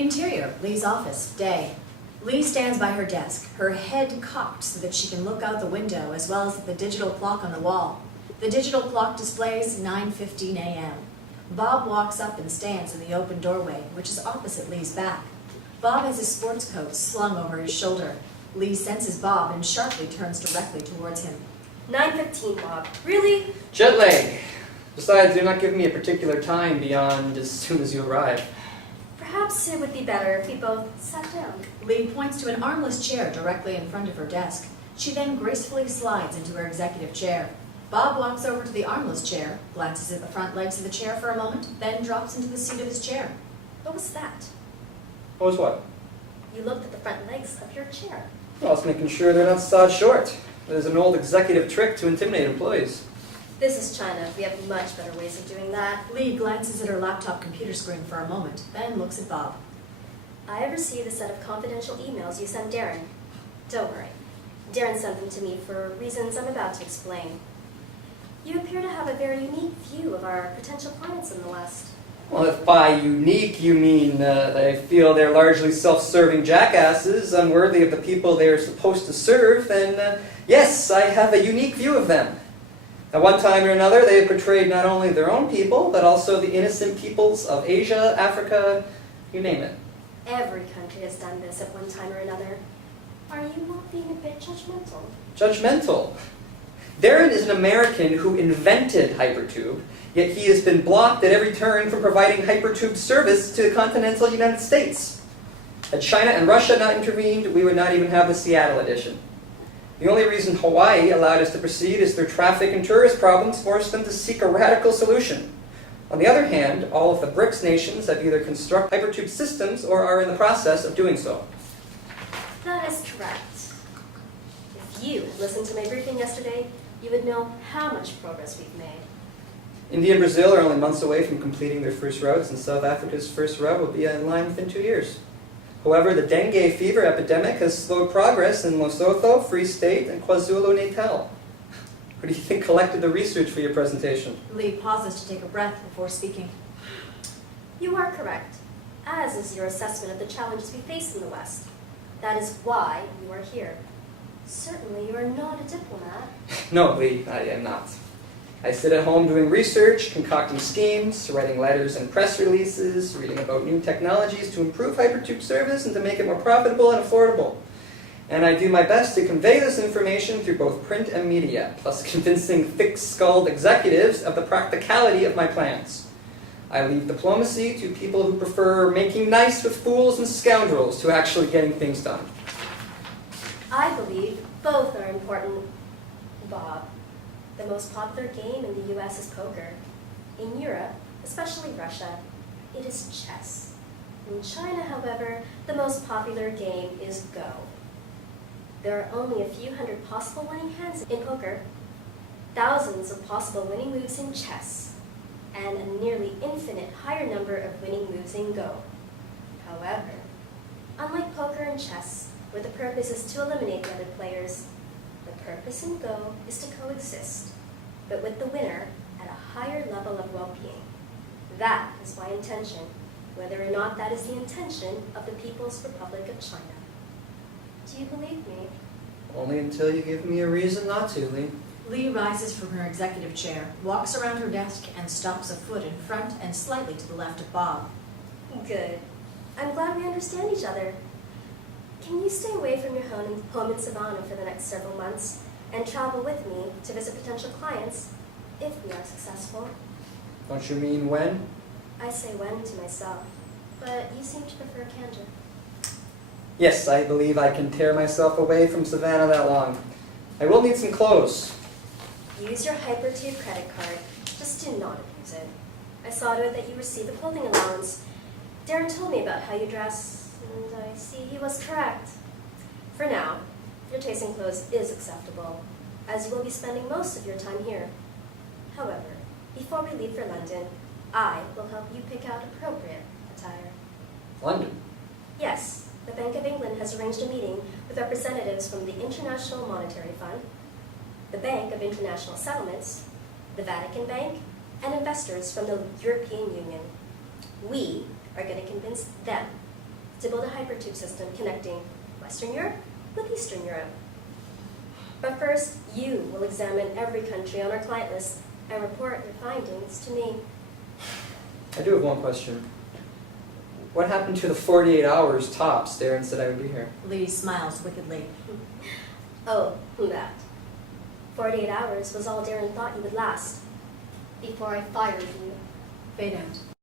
Interior, Lee's office, day. Lee stands by her desk, her head cocked so that she can look out the window as well as at the digital clock on the wall. The digital clock displays 9:15 a.m. Bob walks up and stands in the open doorway, which is opposite Lee's back. Bob has his sports coat slung over his shoulder. Lee senses Bob and sharply turns directly towards him. 9:15, Bob. Really? Jet lag. Besides, you're not giving me a particular time beyond as soon as you arrive. Perhaps it would be better if we both sat down. Lee points to an armless chair directly in front of her desk. She then gracefully slides into her executive chair. Bob walks over to the armless chair, glances at the front legs of the chair for a moment, then drops into the seat of his chair. What was that? What was what? You looked at the front legs of your chair. Well, it's making sure they're not sawed short. It is an old executive trick to intimidate employees. This is China. We have much better ways of doing that. Lee glances at her laptop computer screen for a moment, then looks at Bob. I have received a set of confidential emails you sent Darren. Don't worry. Darren sent them to me for reasons I'm about to explain. You appear to have a very unique view of our potential clients in the West. Well, if by unique you mean that I feel they're largely self-serving jackasses, unworthy of the people they are supposed to serve, then yes, I have a unique view of them. At one time or another, they have betrayed not only their own people, but also the innocent peoples of Asia, Africa, you name it. Every country has done this at one time or another. Are you not being a bit judgmental? Judgmental. Darren is an American who invented Hypertube, yet he has been blocked at every turn from providing Hypertube service to the continental United States. Had China and Russia not intervened, we would not even have the Seattle edition. The only reason Hawaii allowed us to proceed is their traffic and tourist problems forced them to seek a radical solution. On the other hand, all of the BRICS nations have either constructed Hypertube systems or are in the process of doing so. That is correct. If you had listened to my briefing yesterday, you would know how much progress we've made. India and Brazil are only months away from completing their first routes, and South Africa's first route will be in line within 2 years. However, the dengue fever epidemic has slowed progress in Lesotho, Free State, and KwaZulu-Natal. Who do you think collected the research for your presentation? Lee pauses to take a breath before speaking. You are correct, as is your assessment of the challenges we face in the West. That is why you are here. Certainly you are not a diplomat. No, Lee, I am not. I sit at home doing research, concocting schemes, writing letters and press releases, reading about new technologies to improve Hypertube service and to make it more profitable and affordable. And I do my best to convey this information through both print and media, plus convincing thick-skulled executives of the practicality of my plans. I leave diplomacy to people who prefer making nice with fools and scoundrels to actually getting things done. I believe both are important, Bob. The most popular game in the US is poker. In Europe, especially Russia, it is chess. In China, however, the most popular game is Go. There are only a few hundred possible winning hands in poker, thousands of possible winning moves in chess, and a nearly infinite higher number of winning moves in Go. However, unlike poker and chess, where the purpose is to eliminate the other players, the purpose in Go is to coexist, but with the winner at a higher level of well-being. That is my intention, whether or not that is the intention of the People's Republic of China. Do you believe me? Only until you give me a reason not to, Lee. Lee rises from her executive chair, walks around her desk, and stops a foot in front and slightly to the left of Bob. Good. I'm glad we understand each other. Can you stay away from your home in Savannah for the next several months and travel with me to visit potential clients if we are successful? Don't you mean when? I say when to myself, but you seem to prefer candor. Yes, I believe I can tear myself away from Savannah that long. I will need some clothes. Use your Hypertube credit card. Just do not abuse it. I saw to it that you receive a clothing allowance. Darren told me about how you dress, and I see he was correct. For now, your taste in clothes is acceptable, as you will be spending most of your time here. However, before we leave for London, I will help you pick out appropriate attire. London? Yes, the Bank of England has arranged a meeting with representatives from the International Monetary Fund, the Bank of International Settlements, the Vatican Bank, and investors from the European Union. We are going to convince them to build a hypertube system connecting Western Europe with Eastern Europe. But first, you will examine every country on our client list and report your findings to me. I do have one question. What happened to the 48 hours tops Darren said I would be here? Lee smiles wickedly. Oh, that. 48 hours was all Darren thought you would last before I fired you. Fade out.